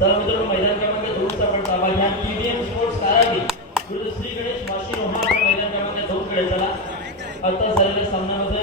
चला मित्रांनो, मैदान क्रमांक 2 चा आपण ताबा घ्या. टीबीएम स्पोर्ट्स कारागीर विरुद्ध श्री गणेश वाशी रोहा. आपण मैदान क्रमांक 2 कडे चला. आता झालेल्या सामन्यामध्ये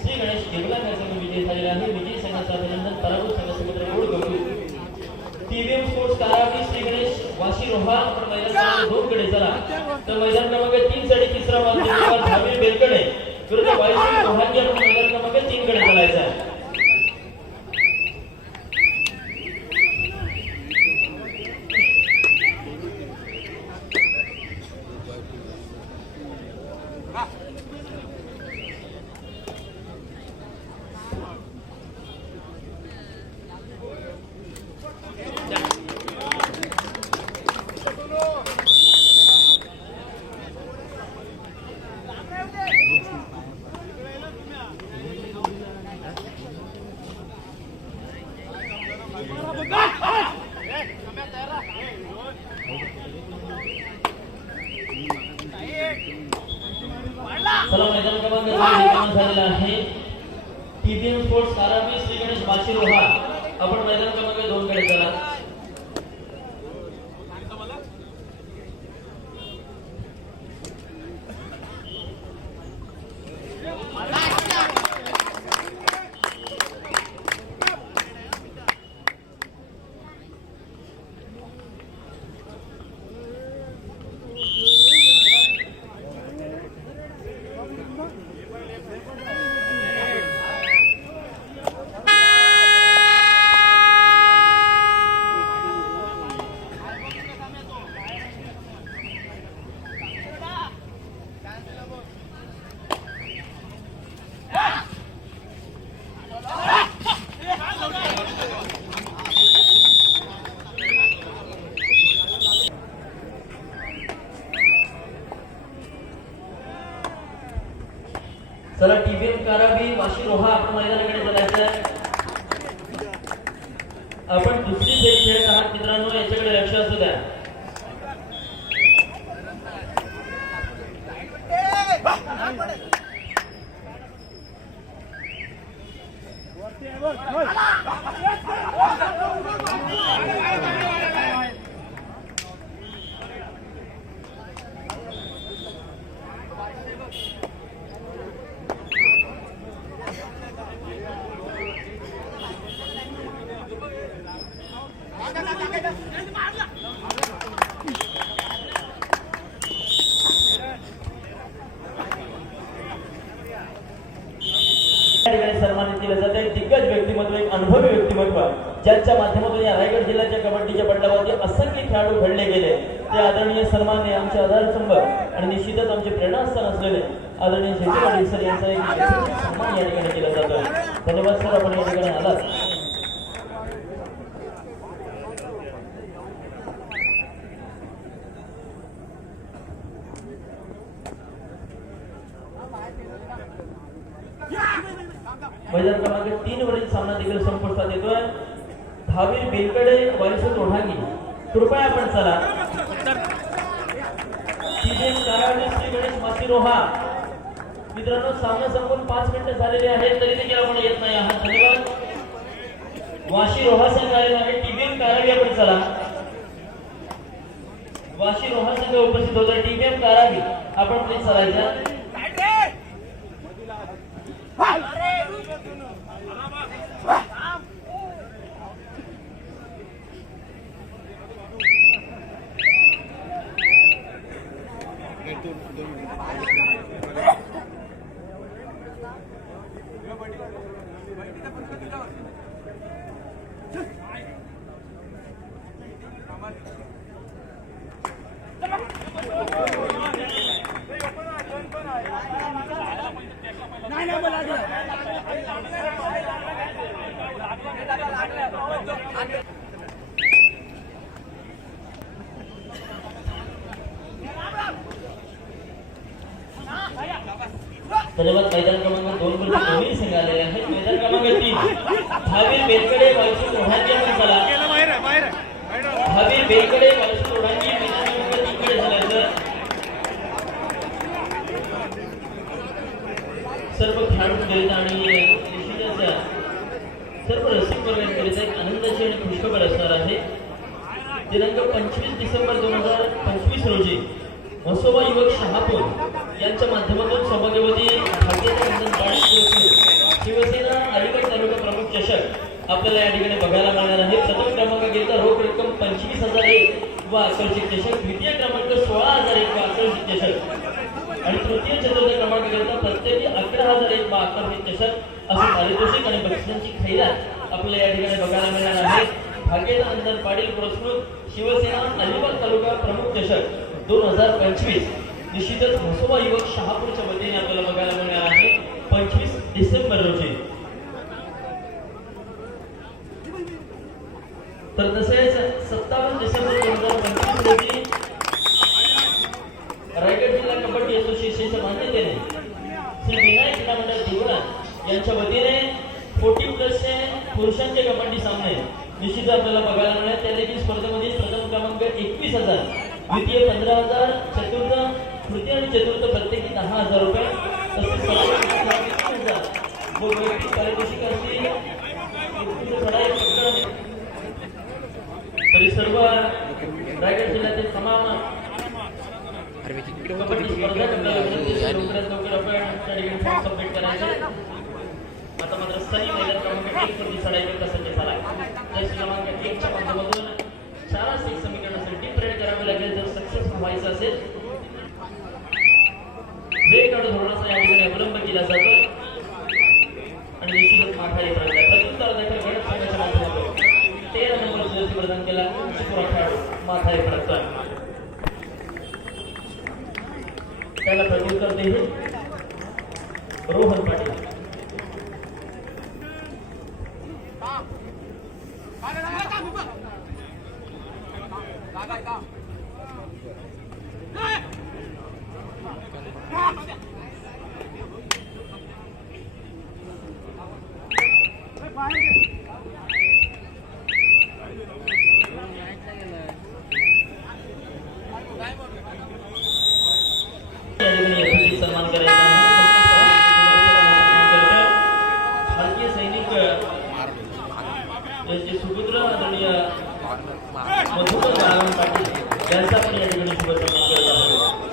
श्री गणेश निगला संघ विजयी झालेला आहे. विजयी संघाचं अभिनंदन. पराभूत संघाचे मित्र गोड गंभीर. टीबीएम स्पोर्ट्स कारागीर श्री गणेश वाशी रोहा. आपण मैदान क्रमांक 2 कडे चला. तर मैदान क्रमांक 3 साठी तिसरा वाद धाबीर बेलकडे विरुद्ध वायसी रोहांची. आपण मैदान क्रमांक 3 कडे चलायचं आहे. चला मैदान क्रमांक 2 झालेला आहे. टीबीएम स्पोर्ट्स कारागीर श्री गणेश वाशी रोहा. आपण मैदान क्रमांक 2 कडे चला. चला टीबीएम कारागीर वाशी रोहा. आपण मैदानाकडे चलायचं आहे. आपण दुसरी फेरी खेळत आहात मित्रांनो, याच्याकडे लक्ष असू द्या. सन्मानित केलं जातं. एक दिग्गज व्यक्तिमत्व, एक अनुभवी व्यक्तिमत्व, ज्यांच्या माध्यमातून या रायगड जिल्ह्याच्या कबड्डीच्या पट्ट्यावरती असंख्य खेळाडू घडले गेले. ते आदरणीय सन्माननीय आमचे आधारस्तंभ आणि निश्चितच आमचे प्रेरणास्थान असलेले आदरणीय झेंडे पाटील सर यांचा एक सन्मान या ठिकाणी केला जातोय. धन्यवाद सर, आपण या ठिकाणी आलात. मैदान क्रमांक 3 वरील सामना देखील संपुष्टात येतोय. धाबीर बेलकडे वायसी रोहांगी. कृपया आपण चला. टीबीएम कारागीर श्री गणेश वाशी रोहा. मित्रांनो, सामना संपून 5 मिनिटं झालेली आहेत, तरी देखील आपण येत नाही आहात. धन्यवाद. वाशी रोहा संघ आलेला आहे. टीबीएम कारागीर आपण चला. वाशी रोहा संघ उपस्थित होता. टीबीएम कारागीर आपण प्लीज चलायचं. धन्यवाद. मैदान क्रमांक 2 वर दोन्ही संघ आलेले आहेत. मैदान क्रमांक 3 धाबीर बेलकडे वायसी रोहांगी. आपण चला. धाबीर बेलकडे वायसी रोहांगी. मैदान क्रमांक 3 कडे झाल्याचं सर्व खेळाडूंकरिता आणि निश्चितच सर्व रसिक वर्गांकरिता एक आनंदाची आणि पुष्कबळ असणार आहे. दिनांक 25 डिसेंबर 2025 रोजी म्हसोबा युवक शहापूर यांच्या माध्यमातून सौभाग्यवती शिवसेना अलिबाग तालुका प्रमुख चषक आपल्याला या ठिकाणी बघायला मिळणार आहे. प्रथम क्रमांकाकरिता रोख रक्कम 25,001 व आकर्षित चषक, द्वितीय क्रमांक 16,001 व आकर्षित चषक आणि तृतीय चतुर्थ क्रमांकाकरिता प्रत्येकी 11,001 व आकर्षित चषक असे पारितोषिक आणि बक्षिसांची खैरात आपल्याला या ठिकाणी बघायला मिळणार आहे. भाग्यनंदन पाटील पुरस्कृत शिवसेना अलिबाग तालुका प्रमुख चषक 2025 निश्चितच म्हसोबा युवक शहापूरच्या वतीने आपल्याला बघायला मिळणार आहे 25 डिसेंबर रोजी. तर तसेच 27 डिसेंबर 2025 रोजी रायगड जिल्हा कबड्डी असोसिएशनच्या मान्यतेने श्री विनायक क्रीडा मंडळ दिवरा यांच्या वतीने 40+ पुरुषांचे कबड्डी सामने निश्चित आपल्याला बघायला मिळेल. त्या देखील स्पर्धेमध्ये प्रथम क्रमांक 21,000, द्वितीय 15,000, तृतीय आणि चतुर्थ प्रत्येकी 10,000 रुपये तसेच व वैयक्तिक पारितोषिक असतील. तरी सर्व रायगड जिल्ह्यातील तमाम कबड्डी स्पर्धा लवकरात लवकर आपण सबमिट करायचे. आता मात्र सनी मैदान क्रमांक 1 वरती चढाई करता सज्ज झाला. जर क्रमांक 1 च्या माध्यमातून 4 स्टेज समीकरणासाठी परेड करावे लागेल. जर सक्सेसफुल व्हायचं असेल वेळ काढून धोरणाचा या ठिकाणी अवलंब केला जातो आणि निश्चितच माठाळी प्रकार प्रत्युत्तर देखील गणित संघाच्या माध्यमातून 13 नंबर जर्सी प्रदान केला माठाळी प्रकार त्याला प्रत्युत्तर देईल रोहन पाटील. सन्मान करायचा भारतीय सैनिक यांचे सुपुत्र आदरणीय मधुकर बाळाराम पाटील यांचा पण या ठिकाणी शुभ सन्मान करत आहोत.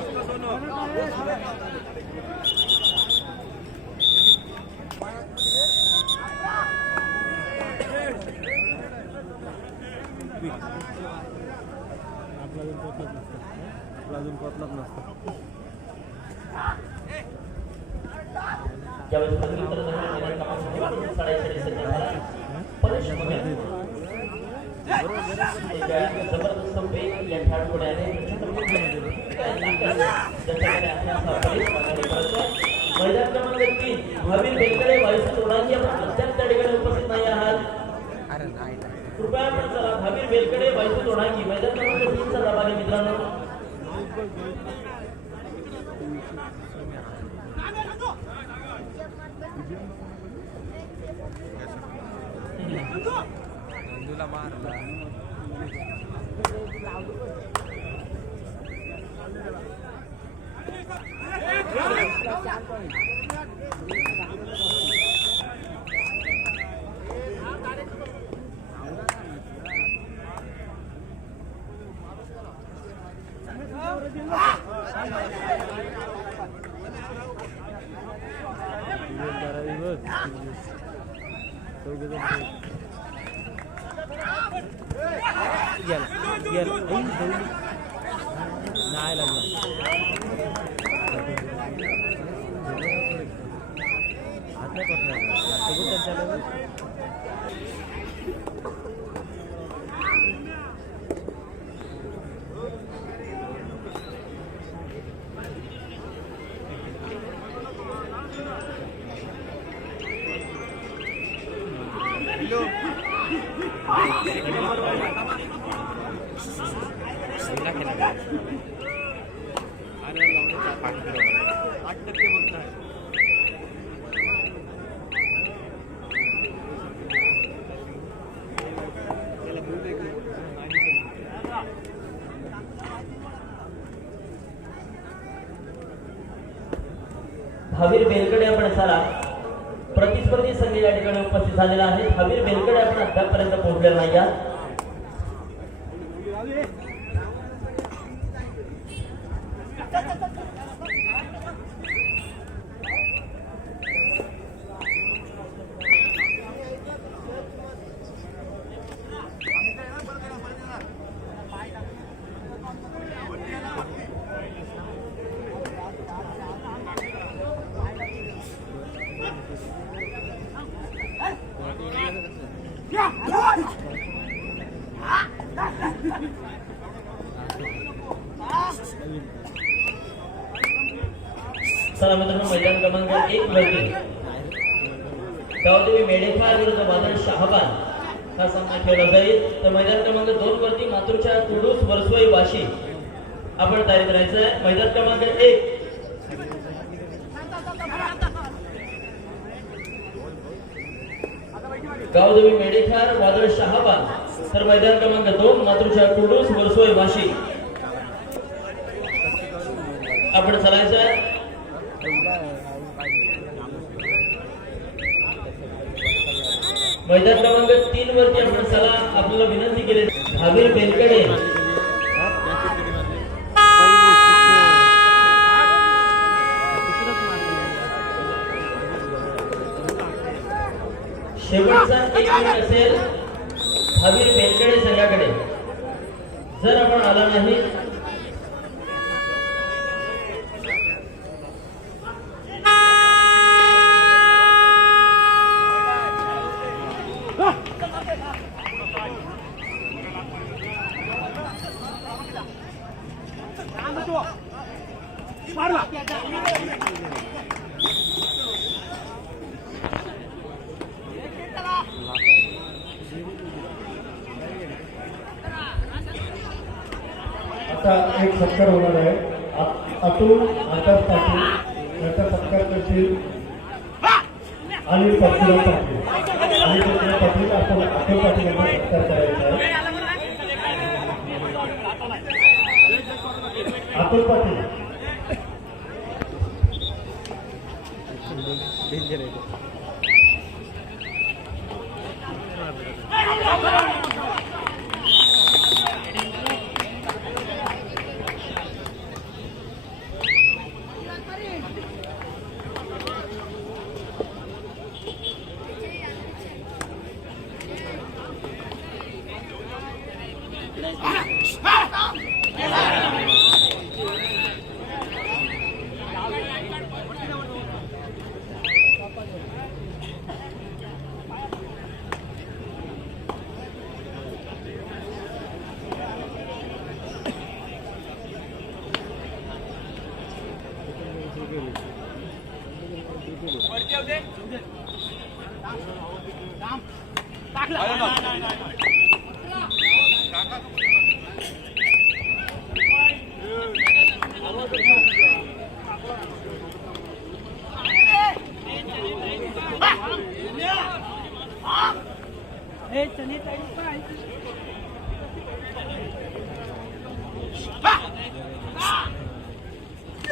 ज्यावेळेस प्रत्युत्तर साडेसाती सज्ज झाला परेश मगर जबरदस्त वेग या खेळाडूकडे आहे. मैदान क्रमांक 3 भावी बेलकडे वायुसेना तोडांची आपण अद्याप त्या ठिकाणी उपस्थित नाही आहात. कृपया आपण चला भावी बेलकडे वायुसेना तोडांची मैदान क्रमांक 3 चा लाभ आहे मित्रांनो. भावीर बेलकडे आपण सारा प्रतिस्पर्धी संघ या ठिकाणी उपस्थित झालेला आहे. हबीर बेलकडे आपण अद्यापपर्यंत पोहोचलेला नाही आहात. चला मित्रांनो, मैदान क्रमांक 1 वरती गावदेवी मेडेखार विरुद्ध वादळ शहाबान हा सामना खेळला जाईल. तर मैदान क्रमांक 2 वरती मातूरच्या कुडूस वरसोई वाशी आपण तयारीत राहायचं आहे. मैदान क्रमांक 1 गावदेवी मेडेखार वादळ शहाबान. तर मैदान क्रमांक 2 मातूरच्या कुडूस वरसोई वाशी आपण चालायचं आहे. मैदान क्रमांक 3 वरती आपण चला आपल्याला विनंती केली हबीर बेलकडे शेवटचा 1 मिनिट असेल हबीर बेलकडे संघाकडे. जर आपण आला नाही आता एक सत्कार होणार आहे. अतुल आकाश पाटील याचा सत्कार करतील अनिल परशुराम पाटील. अनिल परशुराम पाटील आपण अतुल पाटील यांचा सत्कार करायचा आहे. अतुल पाटील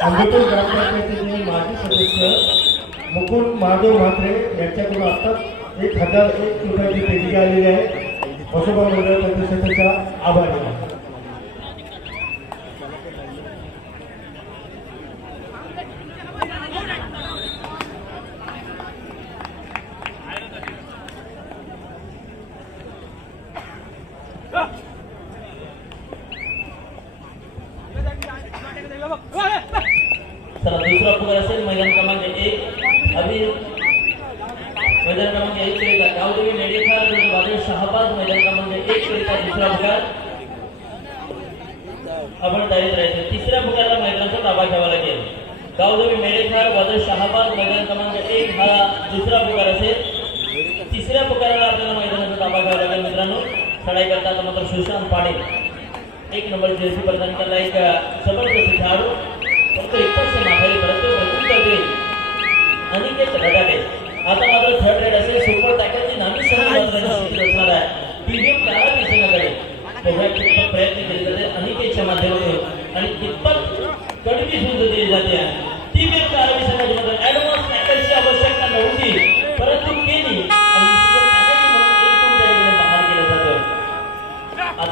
अंबेडकर ग्रामपंचायतीचे माजी सदस्य मुकुंद महादेव म्हात्रे यांच्याकडून आताच 1001 रुपयाची देणगी आलेली आहे. वसुबा मंडळ प्रतिष्ठानचा आभारी आहे. चला दुसरा पुकार असेल मैदान क्रमांक 1 हबीर मैदान क्रमांक 1 करिता गावदेवी मेडेखार विरुद्ध वादळ शहाबाद. मैदान क्रमांक 1 करिता दुसरा पुकार आपण तयारीत राहायचं. तिसऱ्या पुकारला मैदानाचा ताबा घ्यावा लागेल. गावदेवी मेडेखार वादळ शहाबाद मैदान क्रमांक 1 हा दुसरा पुकार असेल. तिसऱ्या पुकाराला आपल्याला मैदानाचा ताबा घ्यावा लागेल. मित्रांनो चढाई करता आता मात्र सुशांत पाटील 1 नंबर जर्सी प्रदान करला एक जबरदस्त खेळाडू फक्त एकच माघारी परत प्रकृती अनिकेत रडाटे. आता मात्र थर्ड रेड असेल सुपर टॅकलची नामी असणार आहे. पीडीएम प्रारंभी संघाकडे कितपत प्रयत्न केले जाते अनिकेतच्या माध्यमातून आणि कितपत कडवी सुद्धा दिली जाते. टीम प्रारंभी संघाच्या ऍडव्हान्स टॅकलची आवश्यकता नव्हती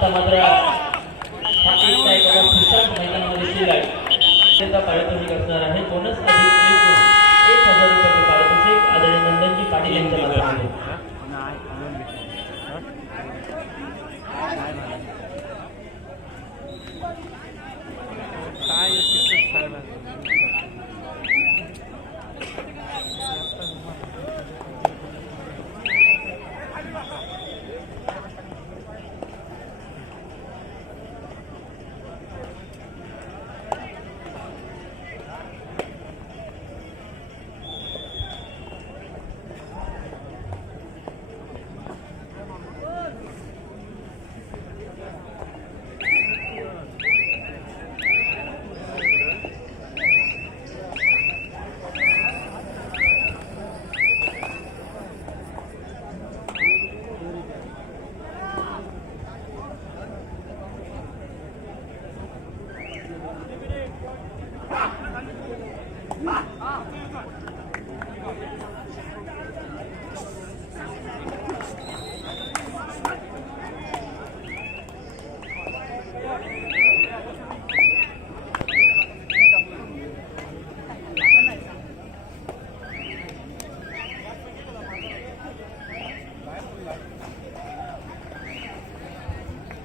आता मात्र हा एका खिसाट मैदानामध्ये शिलाय त्याचा पारितोषिक असणार आहे. बोनस अधिक 1,000 रुपयाचं पारितोषिक आदरणीय नंदनजी पाटील यांच्या माध्यमातून.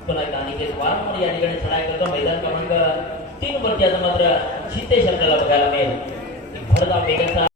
पुन्हा एकदा अनिकेत वारंवार या ठिकाणी चढाई करतो. मैदान क्रमांक 3 वरती आता मात्र शितेश आपल्याला बघायला मिळेल. भरधाव वेगाचा